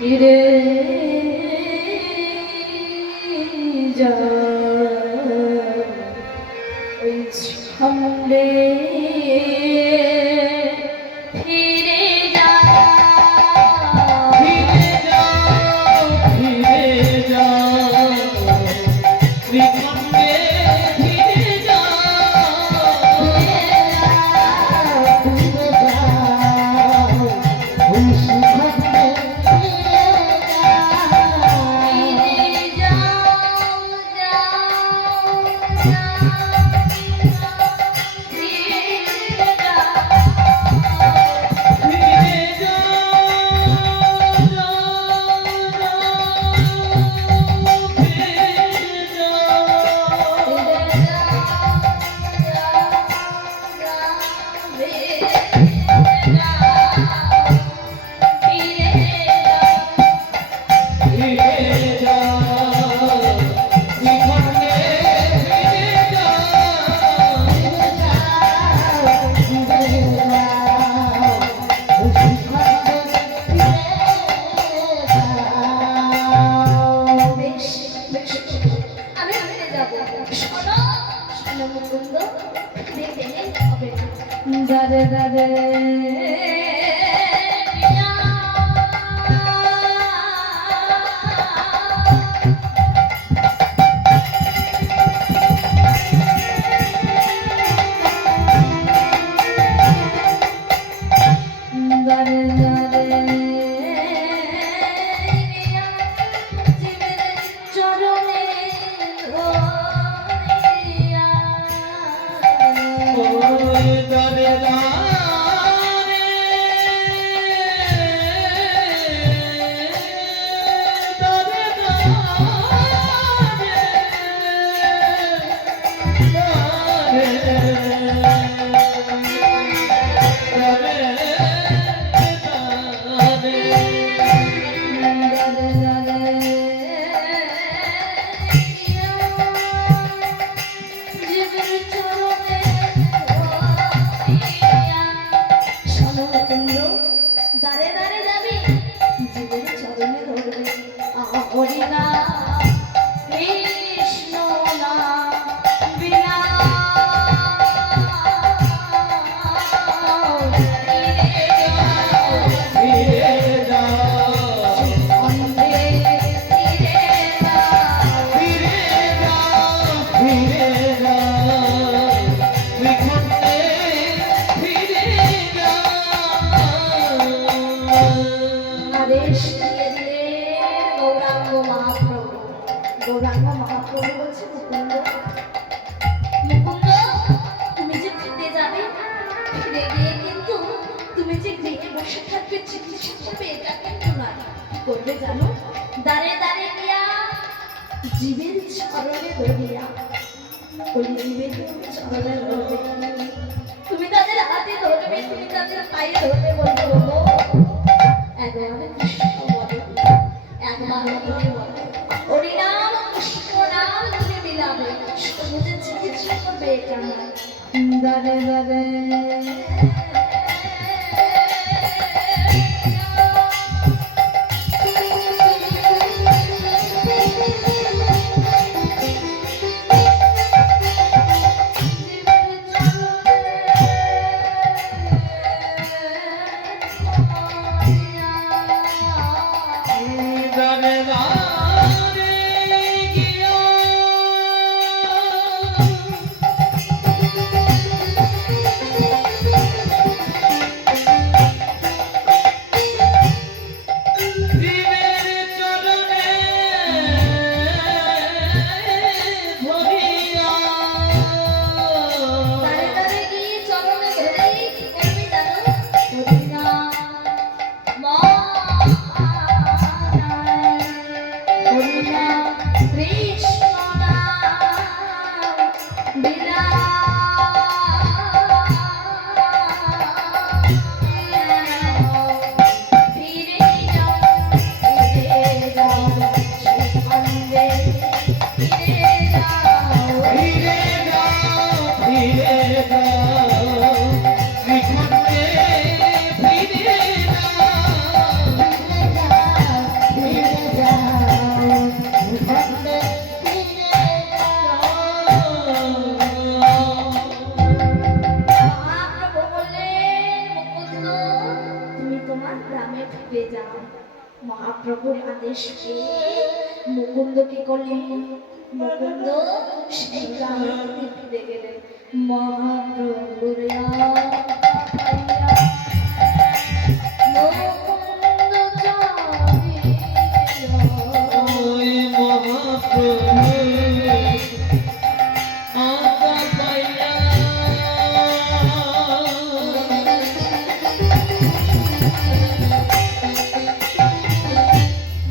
ফিরে যা ওই ছন্দে ফিরে যা ফিরে যাও ফিরে যাও শ্রীখণ্ডে ফিরে যাও ফিরে যাও ওই ছন্দে দাদে দাদে গৌরাঙ্গ মহাপ্রভু বলছে মুকুন্দ মুকুন্দ তুমি যে ফিরে যাবে ফিরে গিয়ে কিন্তু তুমি যে গৃহে বসে থাকবে চিকিৎসা করবে এটা কিন্তু নয় কি করবে জানো দাঁড়ে দাঁড়ে গিয়া জীবের চরণে ধরিয়া ওই জীবের চরণে ধরবে তুমি তাদের হাতে ধরবে তুমি তাদের পায়ে ধরবে বলবে বাবু একবার কৃষ্ণ বলে একবার তুমি বলে হরিনাম কৃষ্ণ নাম তুমি মিলাবে সমাজে চিকিৎসা করবে এটা নয় দাঁড়ে দাঁড়ে গ্রামে ফিরে যান। মহাপ্রভুর আদেশ পেয়ে মুকুন্দ কি করলেন? মুকুন্দ সেই গ্রামে থেকে ফিরে গেলেন। মহাপ্রভুর মুকুন্দ চাহিয়া ওই মহাপ্রভু আজ্ঞা পাইয়া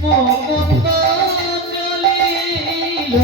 মুকুন্দ চলিল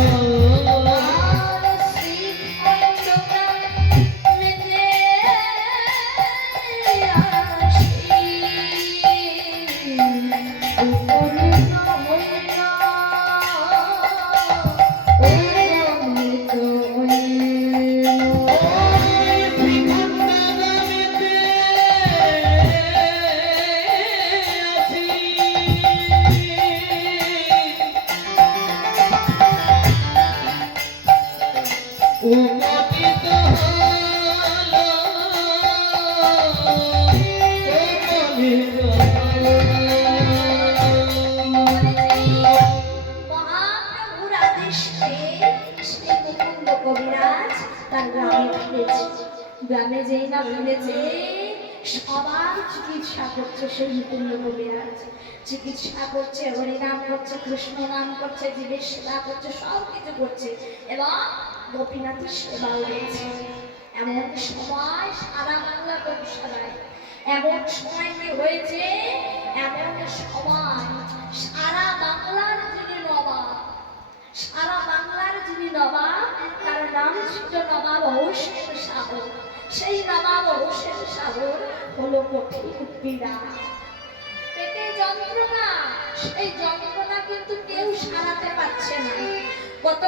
মহাপ্রভুর আদেশ পেয়ে শ্রী মুকুন্দ কবিরাজ তার গ্রামে ফিরেছে। গ্রামে যেই না ফিরেছে, সবার চিকিৎসা করছে সেই মুকুন্দ কবিরাজ। চিকিৎসা করছে, হরিনাম করছে, কৃষ্ণ নাম করছে, জীবের সেবা করছে, সব কিছু করছে এবং গোপীনাথের সেবাও রয়েছে। এমন সময় সারা বাংলা গৌশালায় এমন সময় কি হয়েছে, এমন সময় সারা বাংলার যিনি নবাব, সারা বাংলার যিনি নবাব, তার নাম ছিল নবাব হোসেন শাহ। সেই নবাব হোসেন শাহর হলো কঠিন পীড়া, পেটে যন্ত্রণা। সেই যন্ত্রণা কিন্তু কেউ সারাতে পারছে না। কত